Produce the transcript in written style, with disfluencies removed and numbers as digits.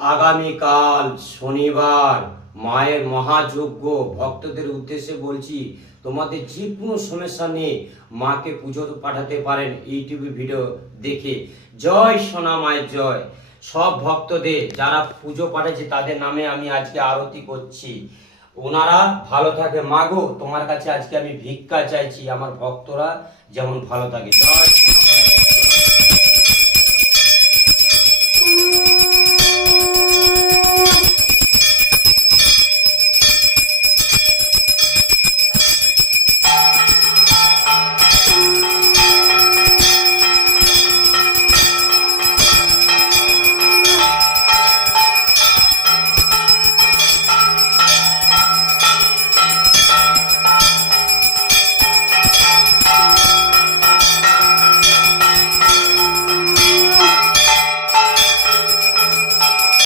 আগামীকাল শনিবার মায়ের মহাযজ্ঞ। ভক্তদের উদ্দেশ্যে বলছি, তোমাদের যে কোনো সমস্যা নিয়ে মাকে পুজো পাঠাতে পারেন ইউটিউবে ভিডিও দেখে। জয় সোনা মায়ের জয়। সব ভক্তদের যারা পুজো পাঠাচ্ছে তাদের নামে আমি আজকে আরতি করছি। ওনারা ভালো থাকে। মাগো, তোমার কাছে আজকে আমি ভিক্ষা চাইছি, আমার ভক্তরা যেমন ভালো থাকে। জয় সোনা মায়ের জয়।